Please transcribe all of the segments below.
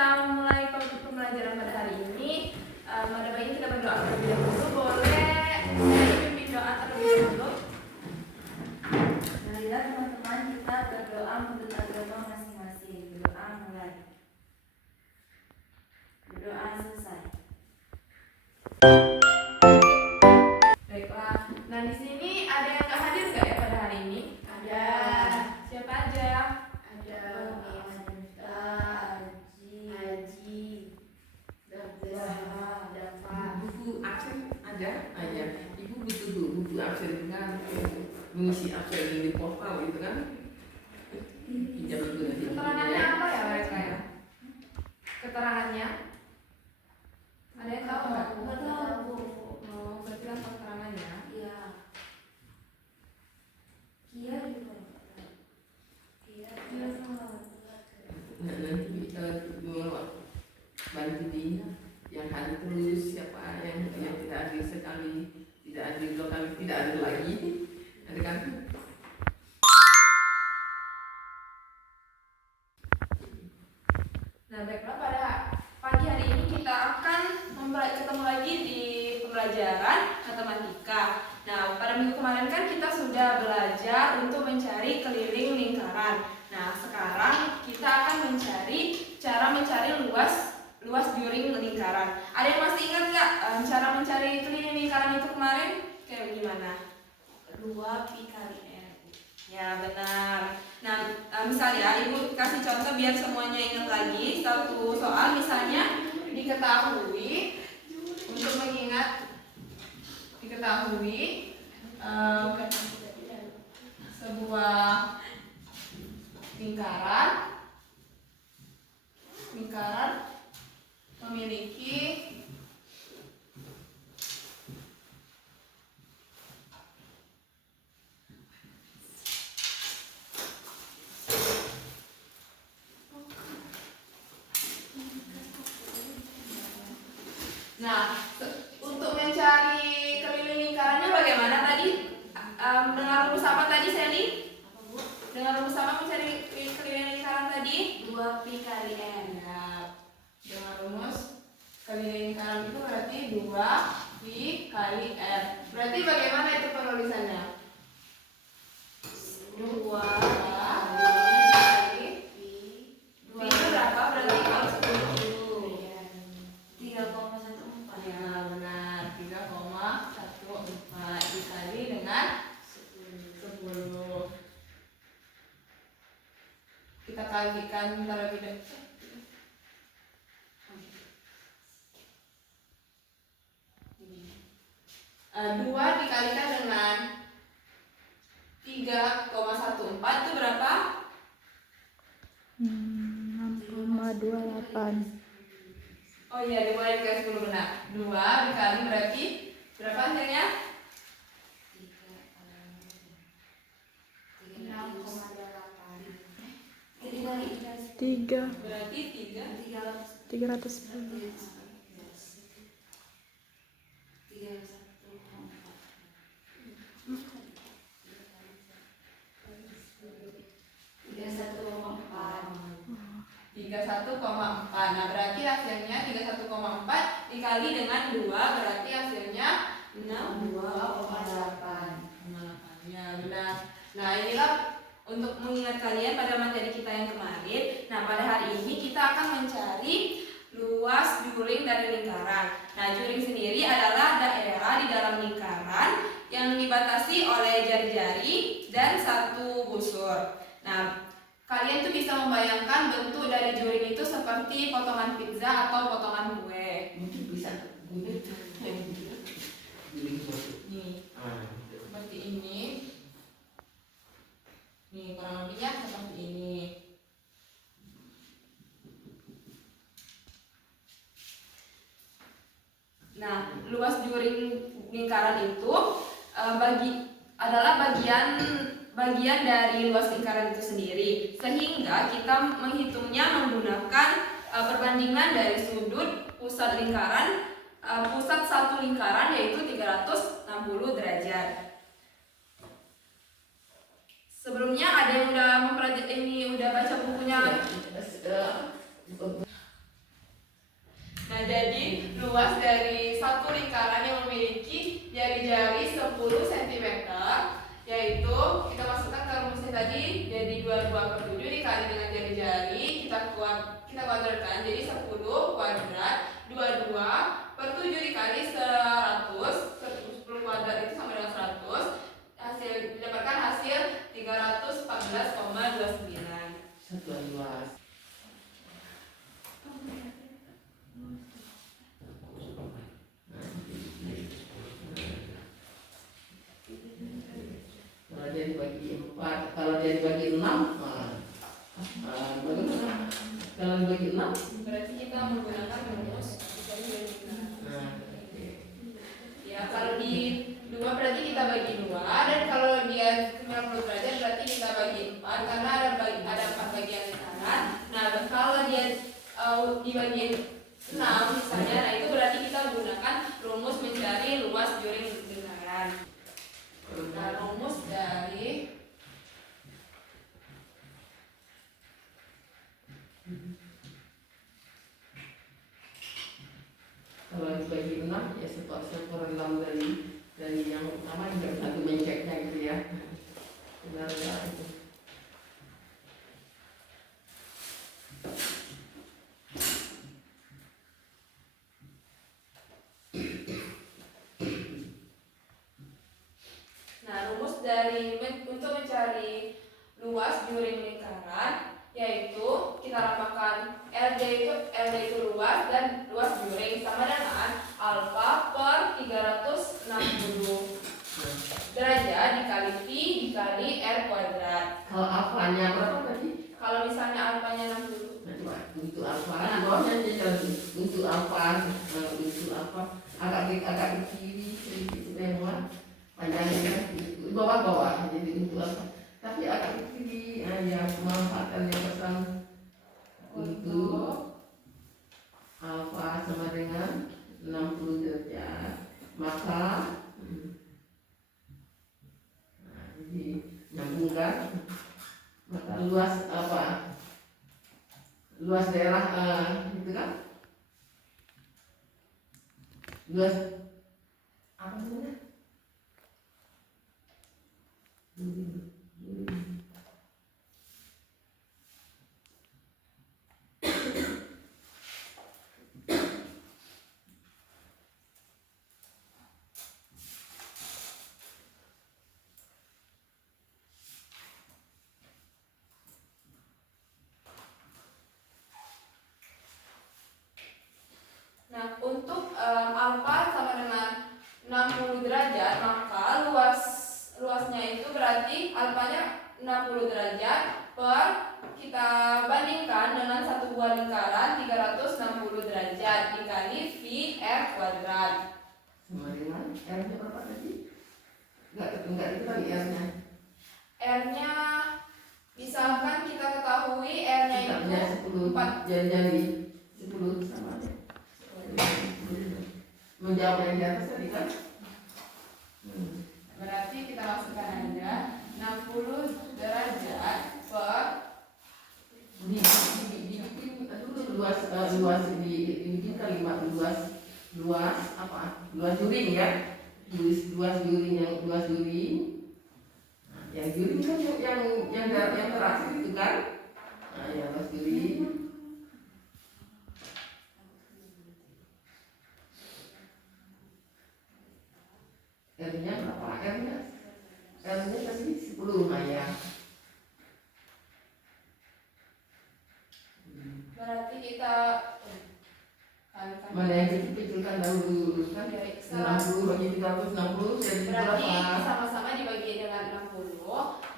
kita mulai pembelajaran pada hari ini, pada baiknya kita berdoa terlebih dahulu. Boleh saya pimpin doa terlebih dahulu? Marilah teman-teman kita berdoa menurut agama masing-masing. Berdoa mulai. Berdoa selesai. Baiklah. Nah, di sini ada yang nggak hadir nggak ya pada hari ini? Ada. Siapa aja? Ada Haji, Dafa. Buku absen ada? Ada. Ibu butuh buku absen kan? Mengisi absen ini di portal gitu kan? Pinjam itu nanti. Keterangannya apa ya mereka ya? Keterangannya? Ada yang tahu nggak? Nggak tahu. Oh, berarti kan keterangannya. Iya. Kia juga. Kia sama. Nah, nanti kita mau bantu dia yang hadir terus, siapa yang tidak hadir sekali, tidak hadir dua kali, tidak hadir lagi, ada kan? Nah, baiklah, pada pagi hari ini kita akan ketemu lagi di pembelajaran matematika. Nah, pada minggu kemarin kan kita sudah belajar untuk mencari keliling lingkaran. Nah, sekarang kita akan cara mencari luas juring lingkaran. Ada yang masih ingat nggak cara mencari keliling lingkaran itu kemarin? Kayak gimana? 2 kali R. Ya, benar. Nah, misalnya Ibu kasih contoh biar semuanya ingat lagi. Satu soal misalnya diketahui, untuk mengingat diketahui sebuah lingkaran memiliki untuk mencari keliling lingkarannya bagaimana tadi? Dengan rumus apa tadi, Sally? Apa, Bu? Dengan rumus apa mencari keliling lingkaran tadi? 2 pi kali R. Ya, dengan rumus keliling lingkaran itu berarti 2 pi kali R. Berarti bagaimana itu penulisannya? 2 kali pi. pi itu berapa? Berarti kalau 10. 3,14. Ya, benar. 3,14 dikali dengan 10. Kita kalikan terlebih dahulu. 2 dikalikan dengan 3,14 itu berapa? 6,28. Oh iya, dimulai dari 10 benar. 2 dikali berarti berapa hasilnya? 3 Berarti 310. 31,4. Nah, berarti hasilnya 31,4 dikali dengan 2 berarti hasilnya 62,8. Ya, benar. Nah, inilah untuk mengingat kalian pada materi kita yang kemarin. Nah, pada hari ini kita akan mencari luas juring dari lingkaran. Nah, juring sendiri adalah daerah di dalam lingkaran yang dibatasi oleh jari-jari dan satu busur. Nah, kalian tuh bisa membayangkan bentuk dari juring itu seperti potongan pizza atau potongan kue. Mungkin bisa Nih, Ah, seperti ini. Nih, kurang lebihnya seperti ini. Nah, luas juring lingkaran itu adalah bagian dari luas lingkaran itu sendiri. Sehingga kita menghitungnya menggunakan perbandingan dari sudut pusat lingkaran, pusat satu lingkaran yaitu 360 derajat. Sebelumnya ada yang udah baca bukunya? luas dari satu lingkaran yang memiliki jari-jari 10 cm, yaitu kita masukkan ke rumusnya tadi, jadi 22/7 dikali dengan jari-jari, kita kuadratkan jadi 10 kuadrat, 22/7 dikali 100, 10 kuadrat itu sama dengan 100, didapatkan hasil 314,29. Satuan luas. Kalau dia dibagi 4, kalau dia dibagi 6, bagaimana? Kalau dibagi 6, Berarti kita menggunakan rumus dikali dengan lingkaran. Ya, kalau di 2 berarti kita bagi 2, dan kalau dia 90 derajat berarti kita bagi 4 karena ada 4 bagian lingkaran. Nah, kalau dia dibagi 6 misalnya, nah itu berarti kita gunakan rumus mencari luas juring lingkaran. Nah, rumus dari kalau dibagi 6 ya separuh 6 dari yang utama juga satu menceknya gitu ya. Benar ya itu. Nah, rumus untuk mencari luas juring lingkaran yaitu kita lambangkan LD itu luas dan luas juring sama dengan alfa per 360 derajat dikali V dikali R kuadrat. Kalau alfanya berapa tadi? Kalau misalnya alfanya 60. Nah, coba untuk alfa di bawahnya jadi untuk alfa agak ke kiri sedikit semua panjangnya di bawah jadi untuk alfa tapi agak ke kiri ya memanfaatkan yang pesan untuk alfa sama dengan 60 derajat maka jadi nyambungkan maka luas luas daerah gitu kan luas apa namanya Nah, untuk alfa sama dengan 60 derajat, maka luasnya itu berarti alfanya 60 derajat per kita bandingkan dengan satu buah lingkaran 360 derajat dikali V R kuadrat. sama dengan R-nya berapa tadi? Enggak itu lagi R-nya. R-nya misalkan kita ketahui R-nya itu 4 jadi 10 sama menjawab yang di atas tadi kan? Berarti kita masukkan aja 60 derajat per dibikin dulu luas dibikin kalimat luas apa? Luas juring ya? Luas juring yang juring kan yang terakhir itu kan? Nah, yang luas juring R-nya berapa? R-nya tadi 10 ya. berarti kita Mana yang kecil-kecilkan dahulu kan? 60 bagi 360 jadi berarti berapa? sama-sama dibagi dengan 60.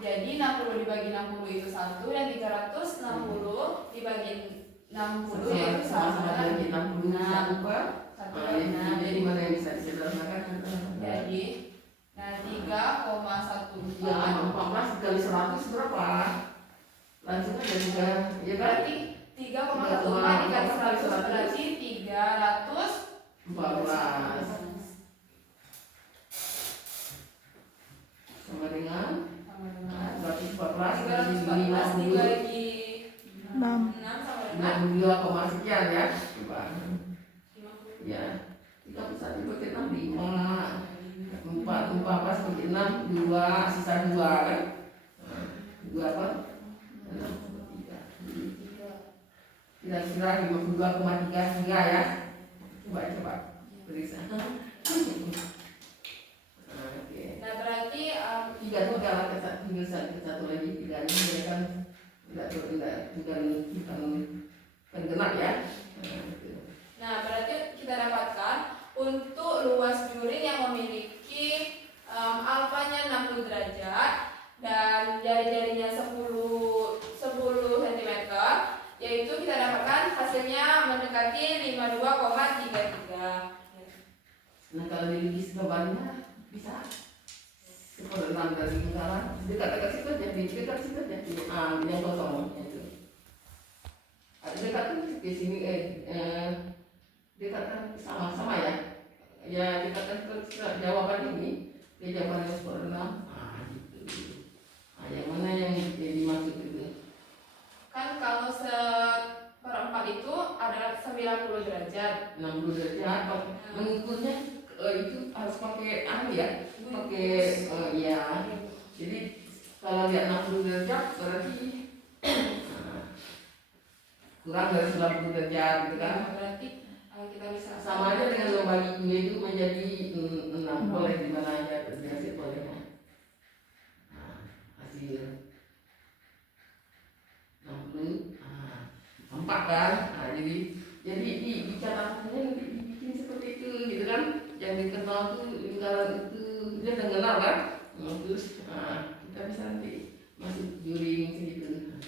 Jadi 60 dibagi 60 itu 1 dan 360 dibagi 60 yaitu sama-sama bagi 60 satu per. Jadi mana yang bisa disederhanakan? Jadi 3,14 14 kali 100 berapa? Langsung aja juga ya kan? berarti 3,14 dikali 100 berarti 314 sama dengan 314 dibagi 6. 6 sama dengan 62, sekian ya coba ya 31 dibagi 6 5, 4 pas bagi 6 2, sisa 2 kan. 2 apa? 3. Kira-kira 52,33 ya. Coba periksa. Oke. Nah berarti 3 lah tinggal satu lagi 3 ini ya kan bukan genap ya. Nah, berarti kita dapatkan untuk luas juring yang memiliki alfanya 60 derajat dan jari-jarinya 10 cm, yaitu kita dapatkan hasilnya mendekati 52,33. Nah kalau dilukis gambarnya bisa 1/6 dari lingkaran dekat situ aja, dekat situ aja. Yang kosong itu. Ada dekat di sini dekatkan sama ya. Ya dekatkan ke jawaban ini, ke jawaban yang 1/6. Gitu. Yang mana yang dimaksud itu? Kan kalau 1/4 itu adalah 90 derajat. 60 derajat. Mengukurnya itu harus pakai ya, pakai ya. Jadi kalau lihat 60 derajat berarti kurang dari 90 derajat gitu kan. Berarti kita bisa Sama aja dengan membaginya itu menjadi 6, boleh di mana aja hasil bolehnya. Hasil 60 4 kan. Jadi di catatannya nanti dibikin seperti itu gitu kan. Yang dikenal tuh lingkaran itu dia udah kenal kan. Terus kita bisa nanti masuk juring segitu.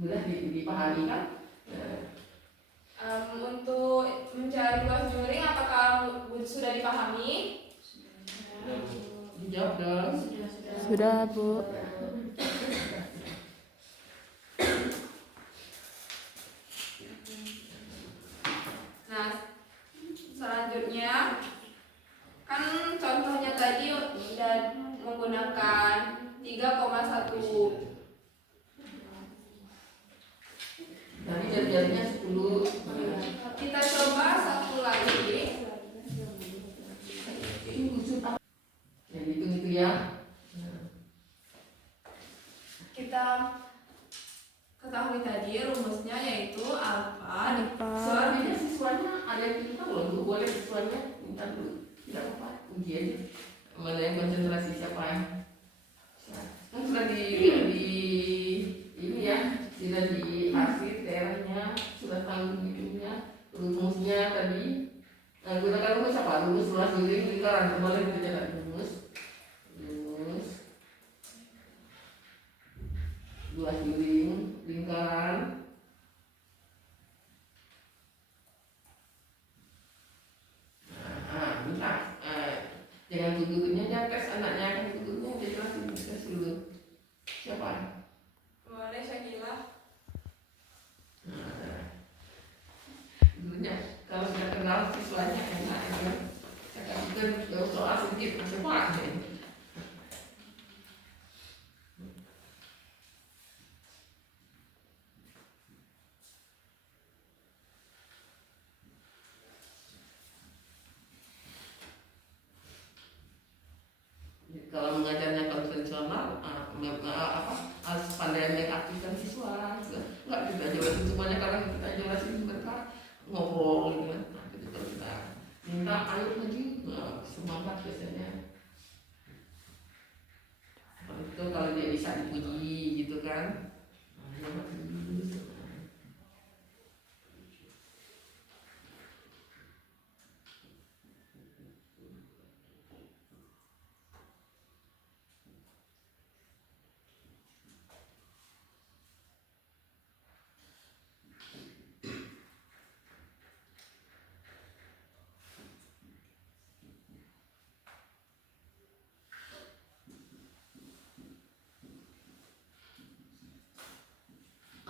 Mudah dipahami kan. Untuk mencari luas juring, apakah sudah dipahami? Dijawab dong. Sudah, Bu. Nah, selanjutnya kan contohnya tadi udah menggunakan 3,1. Tadi jari-jarinya 10. Kita coba satu lagi. Jadi itu ya. Kita ketahui tadi rumusnya yaitu alfa. Selanjutnya siswanya ada yang kita loh, boleh siswanya minta dulu, tidak apa-apa, uji aja. Mana yang konsentrasi siapa yang kan sudah di ini ya, sudah di hasil daerahnya, sudah tahu hidupnya, rumusnya tadi. Nah, gunakan rumus apa? Rumus luas juring lingkaran. Kemarin kita jalan rumus luas juring lingkaran. Jangan tutupnya aja, tes anaknya kan tutupnya dia jelasin, tes dulu siapa? Boleh Syakila. Dulunya kalau sudah kenal siswanya enak ya. Saya kan soal sedikit cepat nih. Kalau mengajarnya konvensional, harus pandai mengaktifkan siswa. Enggak kita jelasin semuanya, karena kita jelasin sebentar ngobrol gitu kan. Nah, gitu kalau kita minta ayo maju, semangat biasanya. Itu kalau dia bisa dipuji gitu kan. Dia maju dulu.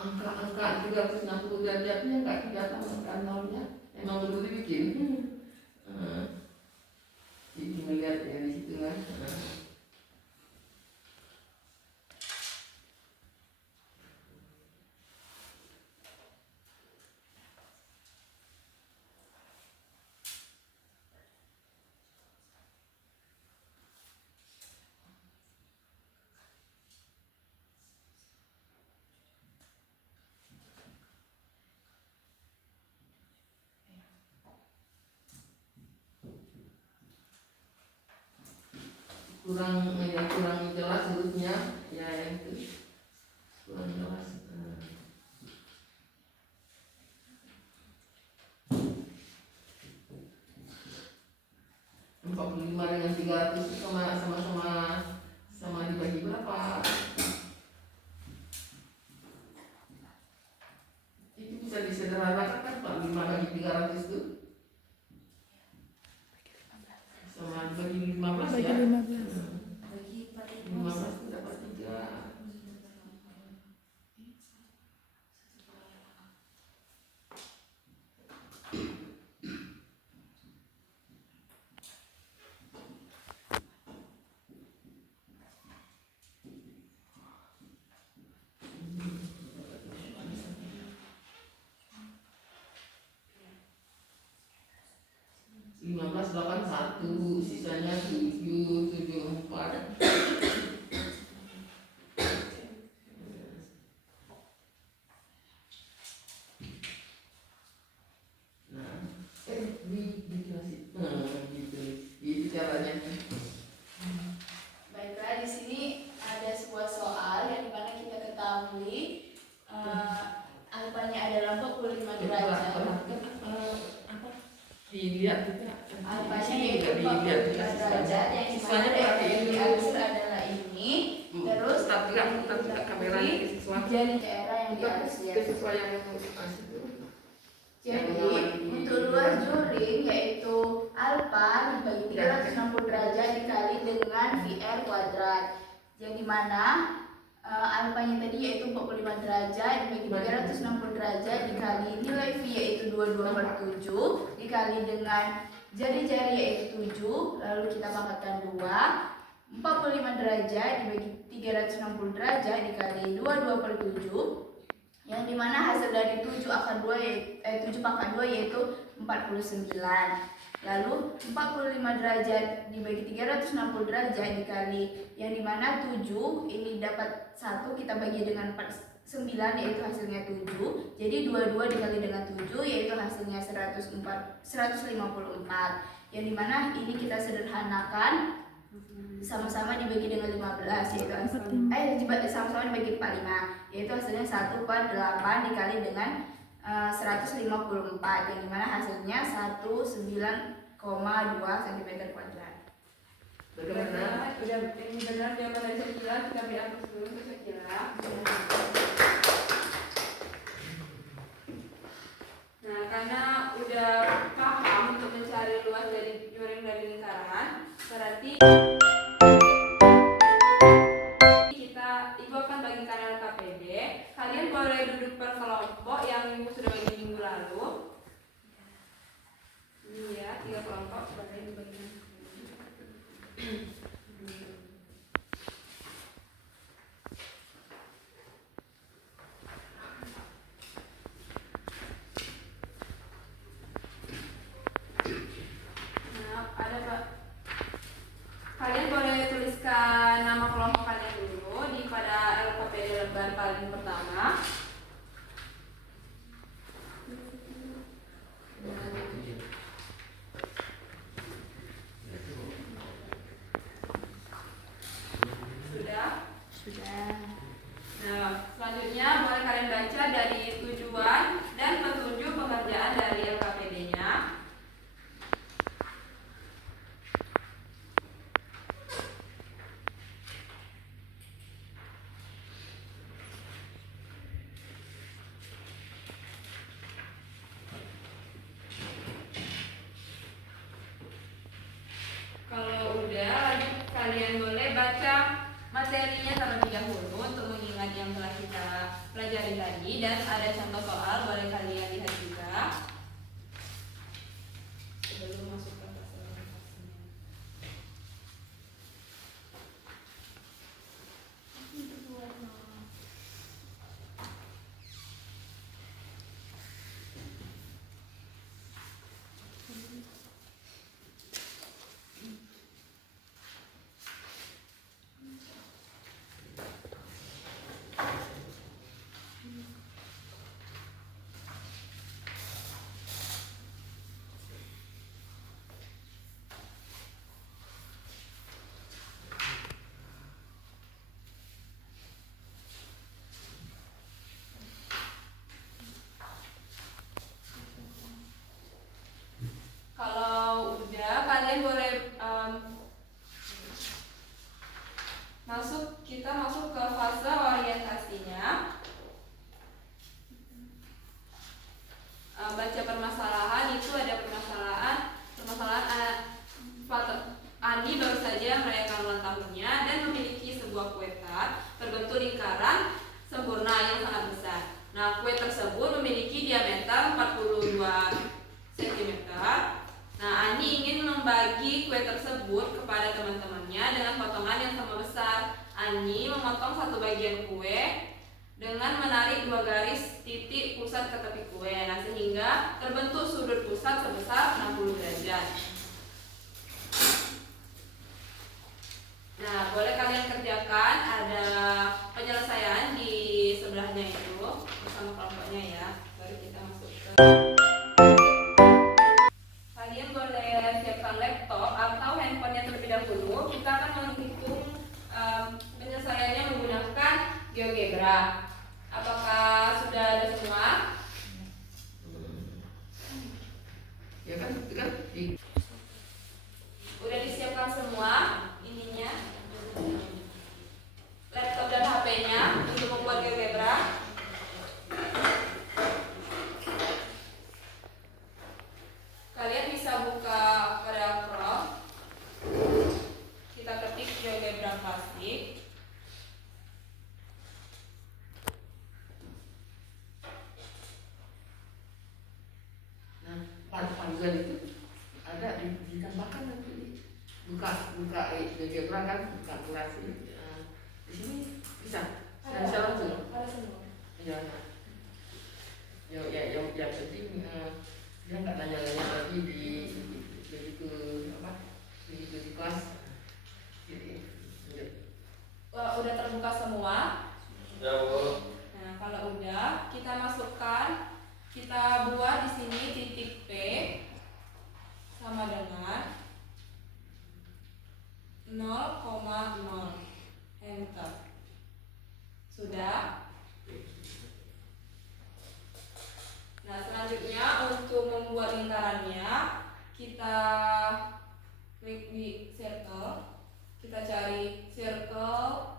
Angka 360 derajatnya nggak kelihatan angka nolnya, emang belum dibikin. Jadi melihat ya di situ kan. kurang jelas hurufnya ya, yang itu kurang jelas. 45 dengan 300 itu sama dibagi berapa? Itu bisa disederhanakan kan, 45 bagi 300 itu sama bagi 15 Bagi ya. 15. Bagi 15 itu dapat 3. Lima belas 81, sisanya 774. Nah, dijelasin. Gitu caranya. Baiklah, di sini ada sebuah soal yang dimana kita ketahui alfanya adalah 45 derajat. Dilihat juga. Alfanya yaitu 45 derajat yang dimana yang diatur adalah ini. Terus tidak kamera sesuatu. jadi daerah yang diatur. Sesuai yang Jadi untuk luas juring yaitu alfa dibagi 360 derajat dikali dengan VR kuadrat. Yang dimana alfanya tadi yaitu 45 derajat dibagi 360 derajat dikali nilai V yaitu 22/7 dikali dengan jari-jari yaitu 7, lalu kita pangkatkan 2. 45 derajat dibagi 360 derajat dikali 22/7, yang dimana hasil dari 7 akar 2 7 pangkat 2 yaitu 49. Lalu 45 derajat dibagi 360 derajat dikali yang dimana 7 ini dapat 1 kita bagi dengan 9 yaitu hasilnya 7. Jadi 22 dikali dengan 7 yaitu hasilnya 154. Yang dimana ini kita sederhanakan sama-sama dibagi dengan 15 yaitu sama-sama dibagi 45 yaitu hasilnya 1/8 dikali dengan 154 yang dimana hasilnya 19,2 cm kuadrat. Bagaimana? Udah ini benar jawaban dari Syakila, kita beri aplaus dulu untuk Syakila. Nah, karena udah paham untuk mencari luas dari juring dari lingkaran, berarti Ibu akan bagikan LKPD. Kalian boleh duduk per kelompok yang Ibu sudah bagi minggu lalu. Iya, 3 kelompok boleh dibagikan. Nah, ada Pak. Kalian boleh tuliskan nama kelompok kalian dulu pada LKPD lembar paling pertama. Sudah? Sudah. Nah, selanjutnya boleh kalian baca dari tujuan dan petunjuk pengerjaan dari LKPD-nya. Kalau udah, kalian boleh baca materinya terlebih dahulu untuk mengingat yang telah kita pelajari tadi, dan ada contoh soal boleh kalian lihat juga sebelum masuk ke presentasinya. memotong satu bagian kue dengan menarik 2 garis titik pusat ke tepi kue. Nah, sehingga terbentuk sudut pusat sebesar 60 derajat. Nah, boleh kalian kerjakan, ada penyelesaian di sebelahnya itu bersama kelompoknya ya. Baru kita masuk ke. Kalian boleh siapkan laptop atau handphonenya terlebih dahulu. Kita akan menghitung penyelesaiannya menggunakan GeoGebra. Apakah sudah ada semua? Ya kan, itu kan Udah disiapkan semua ininya, laptop dan HP-nya untuk membuat GeoGebra. Kalian bisa buka pada Chrome. Kita ketik GeoGebra plastik. nah panduan itu ada ditambahkan nanti buka GeoGebra kan, buka kurasi di sini bisa langsung. Ada semua. Ya, yang penting dia nggak nanya-nanya lagi begitu di kelas. Jadi, Wah, udah terbuka semua. Ya, Bu. Nah, kalau udah, kita masukkan, kita buat di sini titik P sama dengan 0,0. Enter. Sudah? Nah, selanjutnya untuk membuat lingkarannya, kita klik di circle. Kita cari circle,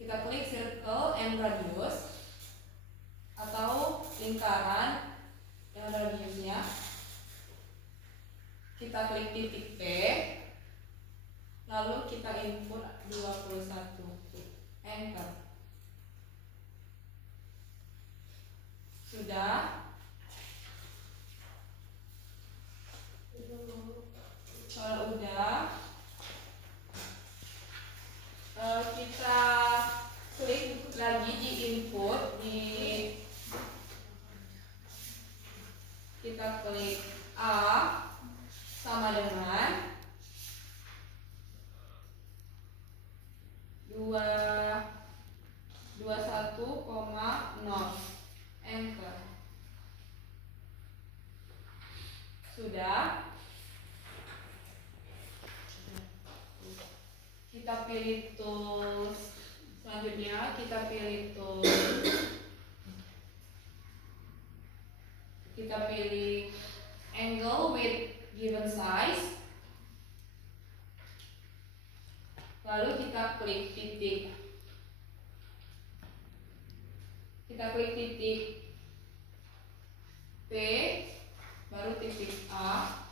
kita klik circle and radius atau lingkaran yang radiusnya. Kita klik titik P, lalu kita input 21. Enter. Sudah? Kalau udah, kita klik lagi di input, kita klik A sama dengan 21,0. Enter. Sudah? Kita pilih tools. Selanjutnya kita pilih tools. Kita pilih angle with given size. Lalu kita klik titik. Kita klik titik P, baru titik A.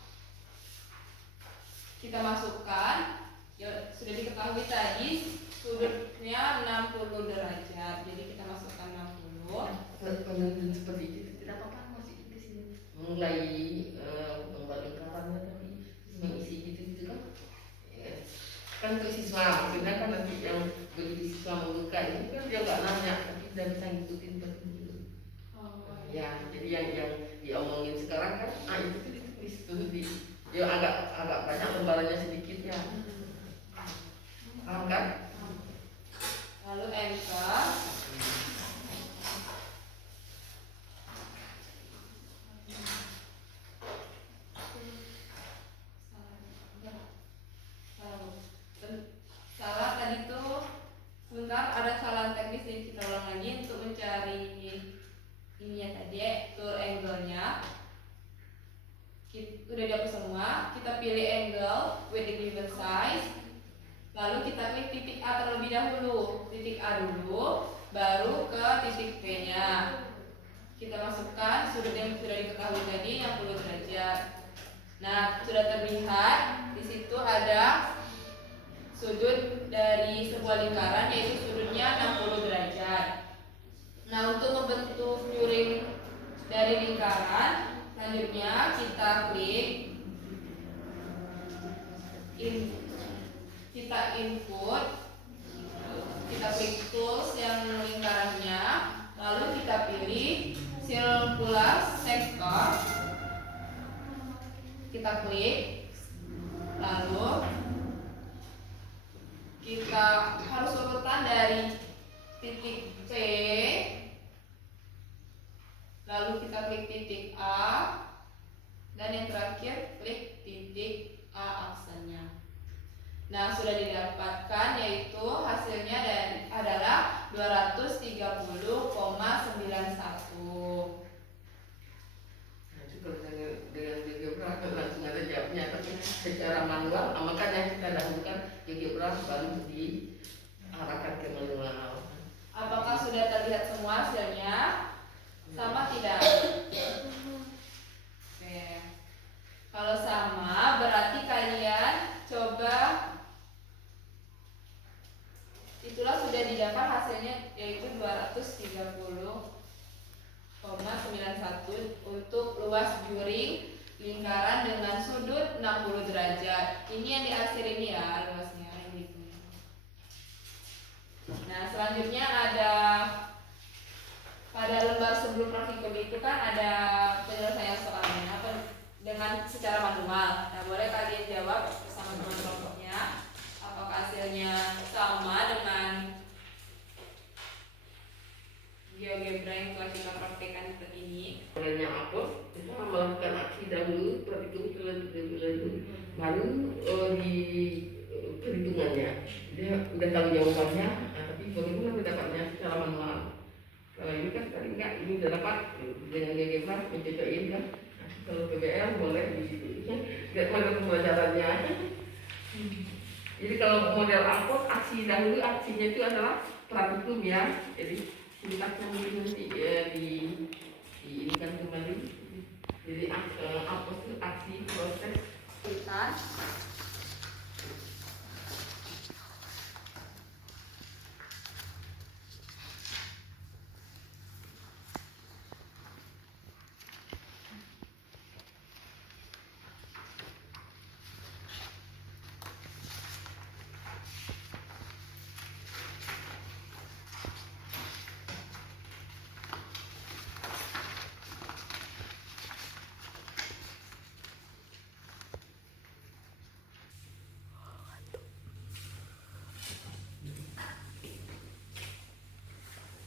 Kita masukkan. Ya, sudah diketahui tadi sudutnya 60 derajat. Jadi kita masukkan 60. penelitian seperti itu tidak apa-apa, masih di sini mulai membuat lingkarannya tapi mengisi gitu kan. Ya. Kan untuk siswa maksudnya kan nanti yang begitu siswa membuka ini kan dia nggak nanya, tapi dia bisa ngikutin dulu. Ya, jadi yang diomongin sekarang kan, itu tuh ditulis tuh ya agak banyak lembarannya sedikit ya. Paham kan? Lalu enter. Salah tadi tuh, sebentar ada kesalahan teknis yang kita ulang lagi untuk mencari ini ya tadi, tool angle-nya. Udah dihapus semua. Kita pilih angle with the given size. Lalu kita klik titik A terlebih dahulu. Titik A dulu, baru ke titik P-nya. Kita masukkan sudut yang sudah diketahui tadi 60 derajat. Nah, sudah terlihat di situ ada sudut dari sebuah lingkaran, yaitu sudutnya 60 derajat. Nah, untuk membentuk juring dari lingkaran, selanjutnya kita klik kita input kita klik tools yang lingkarannya, lalu kita pilih circular sector, kita klik, lalu kita harus urutan dari titik C, lalu kita klik titik A, dan yang terakhir klik titik A aksennya. Nah, sudah didapatkan, yaitu hasilnya adalah 230,91. Nah, itu kalau dengan GeoGebra langsung ada jawabnya, tapi secara manual, makanya kita dahulukan GeoGebra baru diarahkan ke manual. Apakah sudah terlihat semua hasilnya? Sama tidak? Oke. Kalau sama, berarti kalian coba. Itulah sudah didapat hasilnya, yaitu 230,91 untuk luas juring lingkaran dengan sudut 60 derajat. Ini yang di akhir ini ya luasnya ini. Nah, selanjutnya ada pada lembar sebelum praktikum itu kan ada penyelesaian soalnya dengan secara manual. Nah, boleh kalian jawab bersama teman kelompoknya. Apakah hasilnya sama dengan GeoGebra yang telah kita praktekkan seperti ini? Sebenarnya apa? Kita melakukan aksi dahulu, praktikum terlebih baru di perhitungannya. Dia udah tahu jawabannya, tapi bagaimana mendapatnya secara manual? Kalau ini kan tadi enggak, ini udah dapat dengan GeoGebra mencocokin kan. Kalau PBL boleh lihat model pembelajarannya. Jadi kalau model angkot aksi dahulu, aksinya itu adalah praktikum ya. Jadi singkatnya mungkin ini kan kembali. Jadi angkot itu aksi proses Kita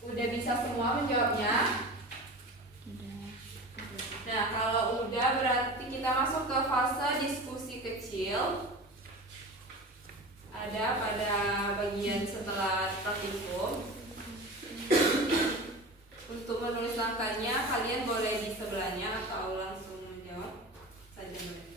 udah bisa semua menjawabnya? Nah, kalau udah berarti kita masuk ke fase diskusi kecil. Ada pada bagian setelah praktikum. Untuk menulis langkahnya, kalian boleh di sebelahnya atau langsung menjawab saja boleh.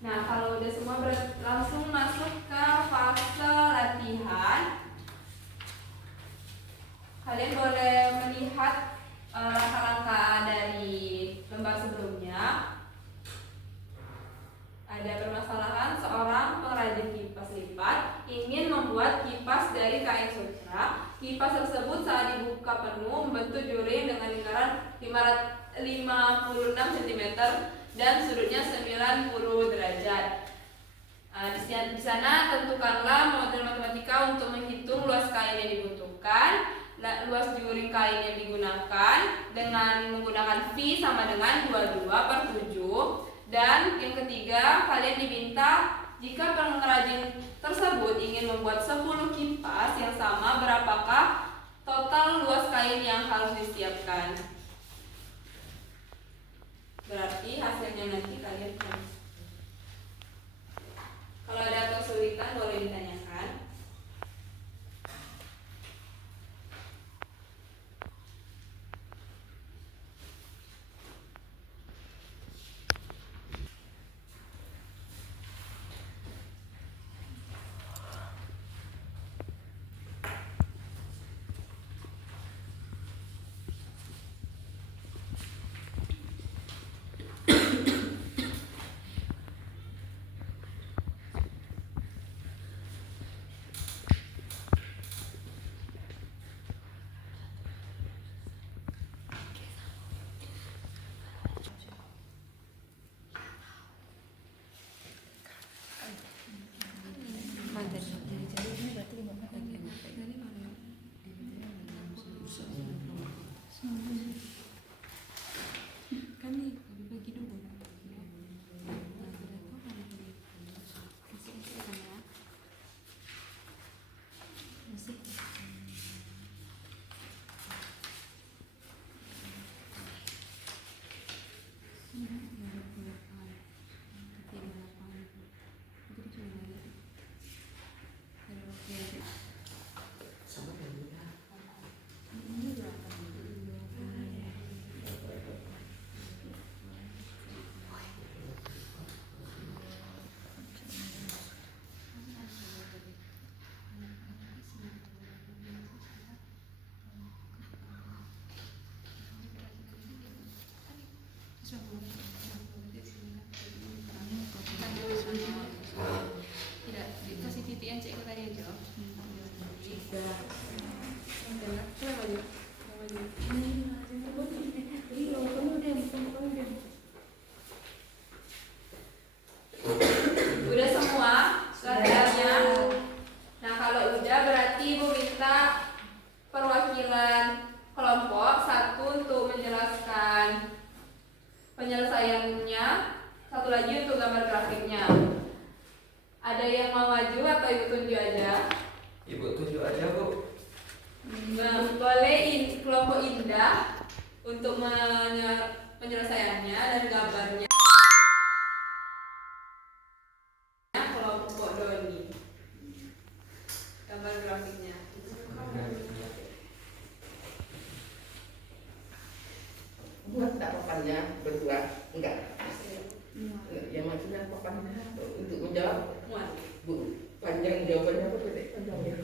Nah, kalau udah semua langsung masuk ke fase latihan. Kalian boleh melihat langkah-langkah dari lembar sebelumnya. Ada permasalahan seorang pengrajin kipas lipat ingin membuat kipas dari kain sutra. Kipas tersebut saat dibuka penuh membentuk juring dengan lingkaran 56 cm dan sudutnya 90 derajat. Di sana tentukanlah model matematika untuk menghitung luas kain yang dibutuhkan, luas juring kain yang digunakan dengan menggunakan V sama dengan 22/7. Dan yang ketiga, kalian diminta jika pengrajin tersebut ingin membuat 10 kipas yang sama, berapakah total luas kain yang harus disiapkan. Berarti hasilnya nanti kalian harus. Kalau ada kesulitan boleh ditanyakan. Tidak, dikasih titian cek tadi aja. Udah semua gambarnya. Nah kalau udah berarti Ibu minta perwakilan kelompok satu untuk menjelaskan penyelesaiannya, satu lagi untuk gambar grafiknya. Ada yang mau maju atau Ibu tunjuk aja? Ibu tunjuk aja, Bu. Boleh kelompok Indah untuk penyelesaiannya dan gambarnya. Kelompok Doni gambar grafiknya. Buat tak papannya berdua? Enggak. Yang maksudnya papannya untuk menjawab. Bu, panjang jawabannya apa pendek panjangnya?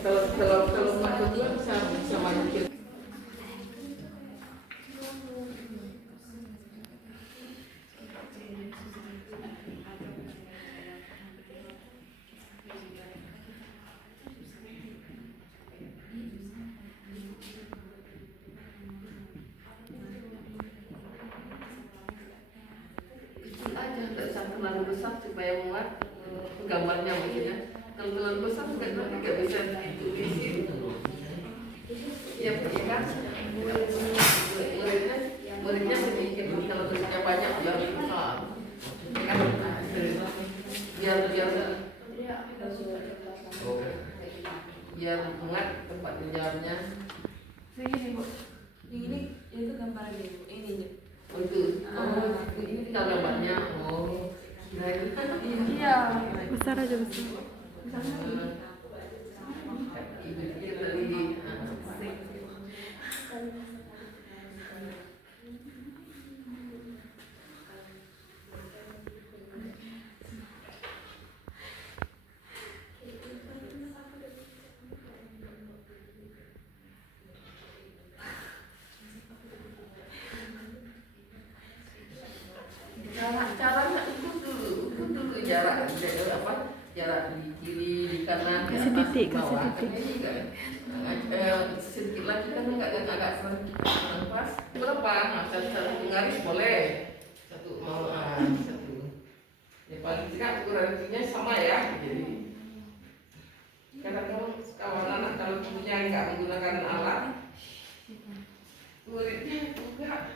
Kalau mak berdua bisa maju ke. Kecil aja, tak usah terlalu besar supaya muat gambarnya maksudnya. Kalau terlalu besar nggak bisa ditulisin. Ya, ya kan? Muridnya sedikit, kalau tulisnya banyak biar susah. Ya kan? Biar muat tempat menjawabnya. Ini Bu, ini itu gambar Ibu. Ini Untuk ini tinggal gambarnya. Oh, iya. Besar aja besar. Ibu dia tadi. Caranya ukur dulu jarak apa jarak titik, kasih bawah titik. kan ini kan sedikit lagi kan agak kurang pas berapa nah, satu garis boleh satu mau satu ya paling tidak ukurannya sama ya jadi kadang-kadang kawan anak kalau punya nggak menggunakan alat muridnya juga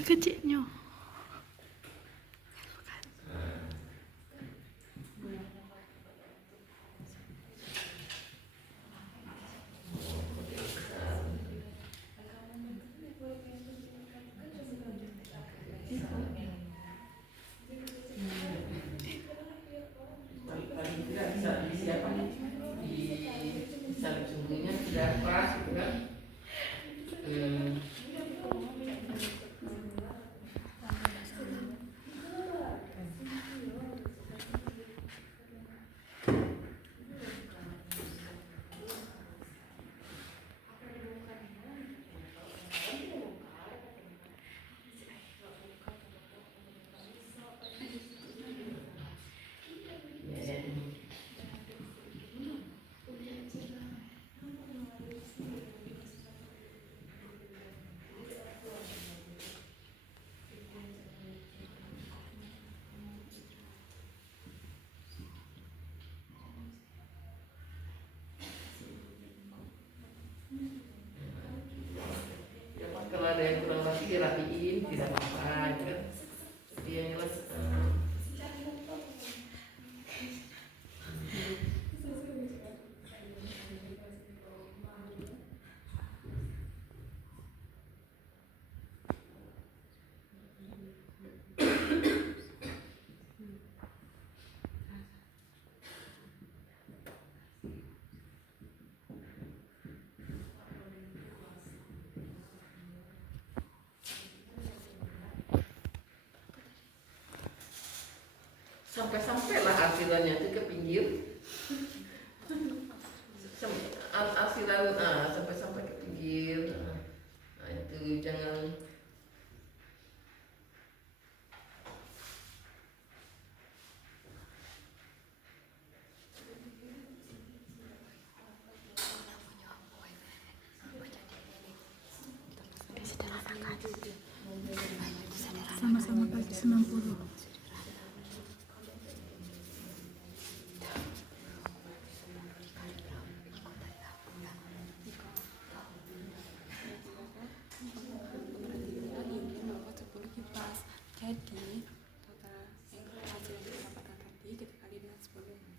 Kecilnya. paling tidak bisa di siapa di saling sembunyinya tidak pas gitu kan. Kalau ada yang kurang rapi dirapiin tidak apa-apa gitu kan. Tapi yang jelas sampai-sampailah arsilannya itu ke pinggir arsilan sampai-sampai ke pinggir nah itu jangan Sama-sama bagi 90. Jadi total yang hasil yang kita dapatkan tadi kita kali dengan 10.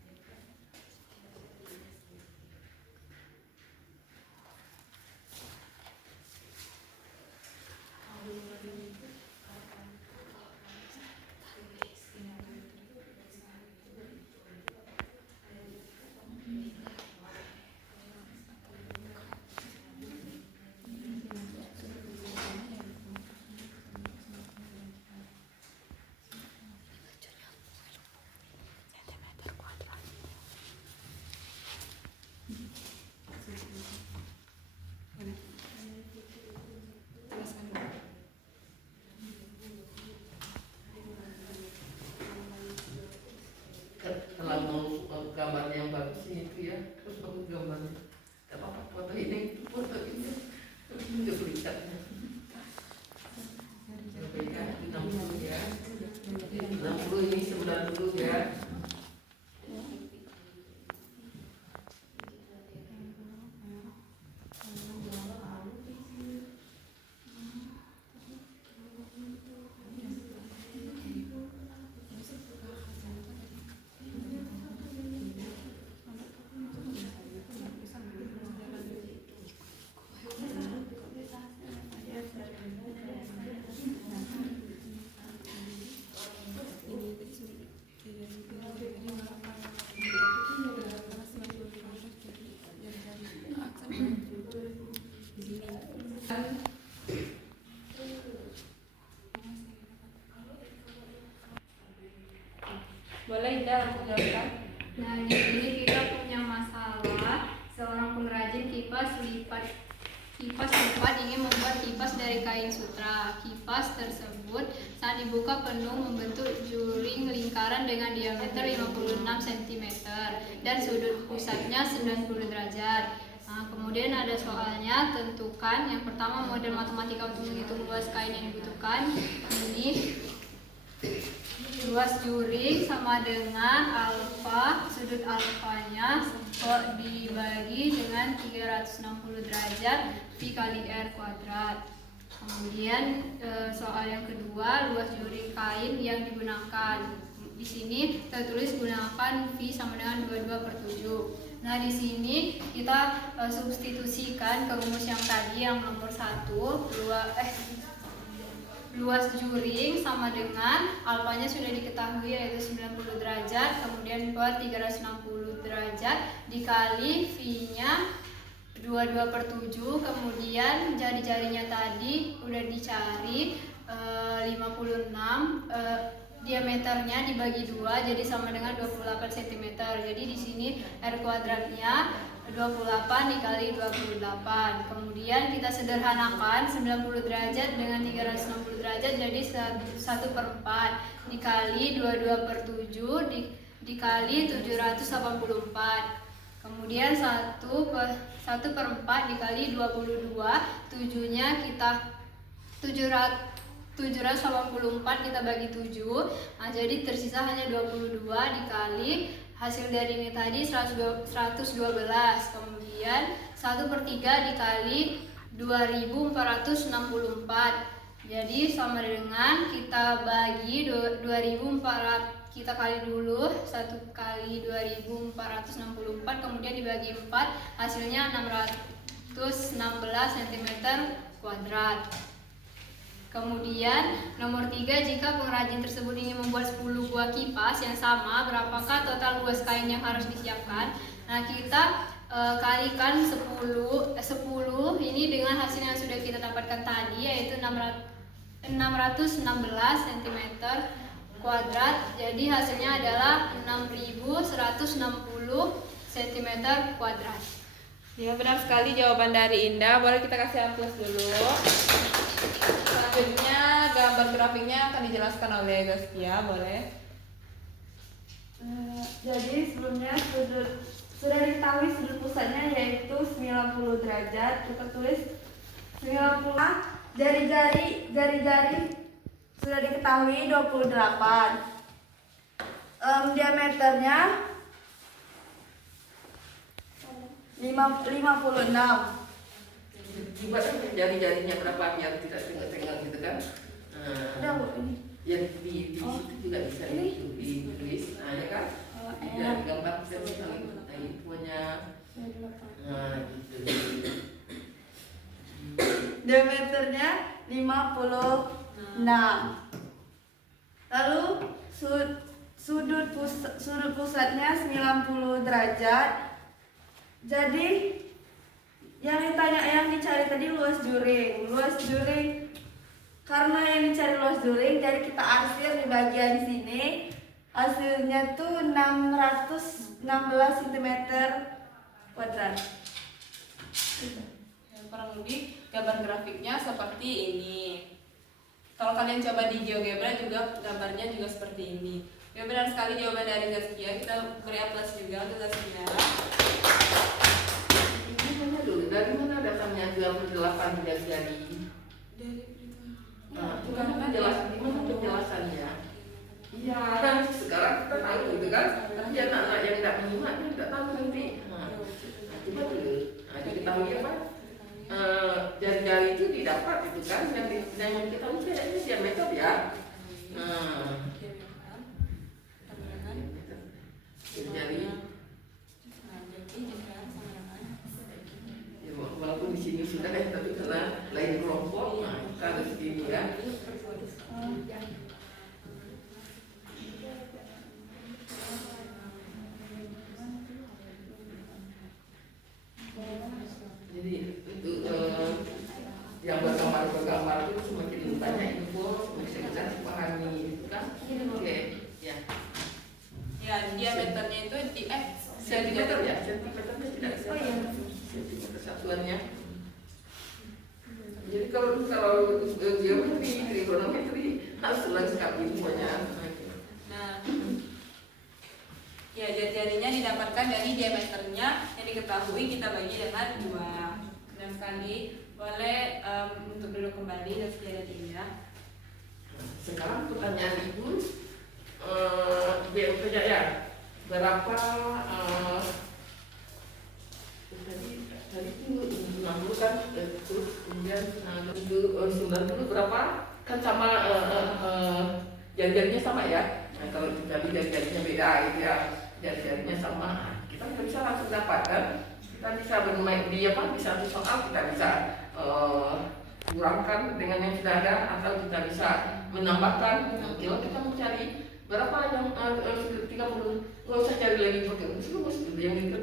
kalau mau gambar yang bagus itu ya terus mau gambarnya tidak apa-apa foto ini foto ini juga berikatnya berikan 60 ya 60 ini 90 ya. Boleh Ida untuk jawabkan? Nah, di sini kita punya masalah seorang pengrajin kipas lipat Kipas 4 ingin membuat kipas dari kain sutra. Kipas tersebut saat dibuka penuh membentuk juring lingkaran dengan diameter 56 cm dan sudut pusatnya 90 derajat. Nah, kemudian ada soalnya, tentukan yang pertama model matematika untuk menghitung luas kain yang dibutuhkan. Ini luas juring sama dengan alfa, sudut alfanya dibagi dengan 360 derajat V kali R kuadrat. Kemudian soal yang kedua, luas juring kain yang digunakan. Di sini tertulis gunakan V sama dengan 22/7. Nah, di sini kita substitusikan ke rumus yang tadi yang nomor 1, luas juring sama dengan alfanya sudah diketahui yaitu 90 derajat, kemudian per 360 derajat dikali V-nya 22/7, kemudian jari-jarinya tadi udah dicari 56, diameternya dibagi 2 jadi sama dengan 28 cm. Jadi di sini R kuadratnya 28 dikali 28. Kemudian kita sederhanakan 90 derajat dengan 360 derajat jadi 1/4 dikali 22/7 dikali 784. Kemudian 1/4 dikali 22, 7-nya kita 784 kita bagi 7. Nah, jadi tersisa hanya 22 dikali hasil dari ini tadi 112. Kemudian 1/3 dikali 2464. Jadi sama dengan kita bagi 2400, kita kali dulu 1 kali 2464 kemudian dibagi 4, hasilnya 616 cm kuadrat. Kemudian nomor 3, jika pengrajin tersebut ingin membuat 10 buah kipas yang sama, berapakah total luas kain yang harus disiapkan? Nah, kita kalikan 10 ini dengan hasil yang sudah kita dapatkan tadi yaitu 616 cm kuadrat. Jadi hasilnya adalah 6160 cm kuadrat. Ya, benar sekali jawaban dari Indah. Boleh kita kasih aplaus dulu. Selanjutnya gambar grafiknya akan dijelaskan oleh Gaskia, boleh. Jadi sebelumnya sudah diketahui sudut pusatnya yaitu 90 derajat. Kita tulis 90. Jari-jari sudah diketahui 28. Diameternya 56. Coba jari-jarinya berapa biar tidak tengah-tengah gitu kan. Udah Bu, ini. Yang di situ juga bisa ditulis, nah ya kan. Tidak digambar sekali, nah infonya. Nah gitu. Diameternya 56. Lalu sudut pusatnya 90 derajat. Jadi yang dicari tadi luas juring. Karena yang dicari luas juring, jadi kita arsir di bagian sini. Hasilnya tuh 616 cm kuadrat. Kurang lebih gambar grafiknya seperti ini. Kalau kalian coba di GeoGebra juga gambarnya juga seperti ini. Ya, benar sekali jawaban dari Zaskia. Kita beri aplaus juga untuk Zaskia. Dari mana datangnya 28 jari-jari? Bukan penjelasan, gimana penjelasannya? Iya, kan sekarang kita tahu gitu kan. Tapi anak-anak yang tidak menyimak dia tidak tahu nanti. Coba dulu. Diketahui apa? Jari-jari itu didapat itu kan. Yang kita tahu kayaknya diameter ya. Jari. Walaupun di sini sudah tapi karena lain kelompok, nah kita harus ini ya. Jadi untuk yang bergambar itu semakin banyak info bisa kita pahami itu kan. Oke, ya. Ya, diameternya itu sentimeter ya, sentimeternya tidak. Oh iya. Sentimeter satuannya. geometri, trigonometri, harus lengkap semuanya. Nah, ya jari-jarinya didapatkan dari diameternya yang diketahui kita bagi dengan 2. Benar sekali. Boleh untuk duduk kembali dan sejadah tinggi. Sekarang pertanyaan ibu, biar kerja ya, berapa tadi itu 60 kan, terus kemudian 90 berapa kan sama jari-jarinya sama ya. Nah, kalau tadi jari-jarinya beda gitu ya, jari-jarinya sama, kita nggak bisa langsung dapat kan. Kita bisa bermain di apa, bisa satu soal kita bisa kurangkan dengan yang sudah ada, atau kita bisa menambahkan. Kalau kita mencari berapa yang 30, nggak usah cari lagi pakai rumus yang itu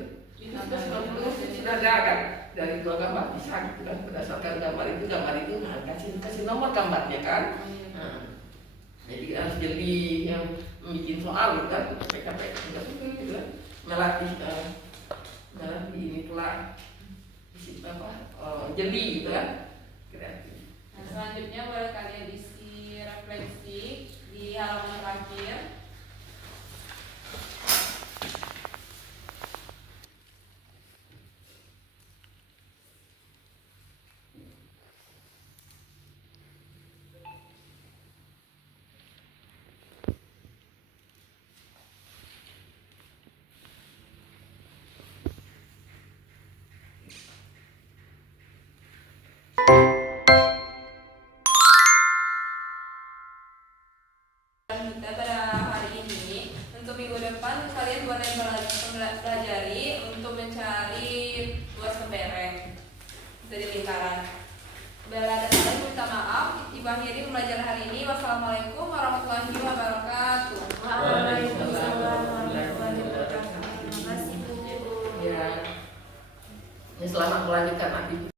sudah ada kan, dari 2 gambar bisa gitu kan, berdasarkan gambar itu nah, kasih nomor gambarnya kan. Nah, jadi harus jadi yang bikin soal gitu kan, capek-capek gitu kan, melatih ini pula jadi gitu kan, kreatif. Nah, selanjutnya boleh kalian isi refleksi di halaman terakhir. Kita pada hari ini, untuk minggu depan kalian boleh pelajari untuk mencari luas kebereng dari lingkaran. Bila ada salah minta maaf. Ibu akhiri pembelajaran hari ini. Wassalamualaikum warahmatullahi wabarakatuh. Waalaikumsalam warahmatullahi wabarakatuh. Terima kasih Bu. Ya, selamat melanjutkan aktivitas.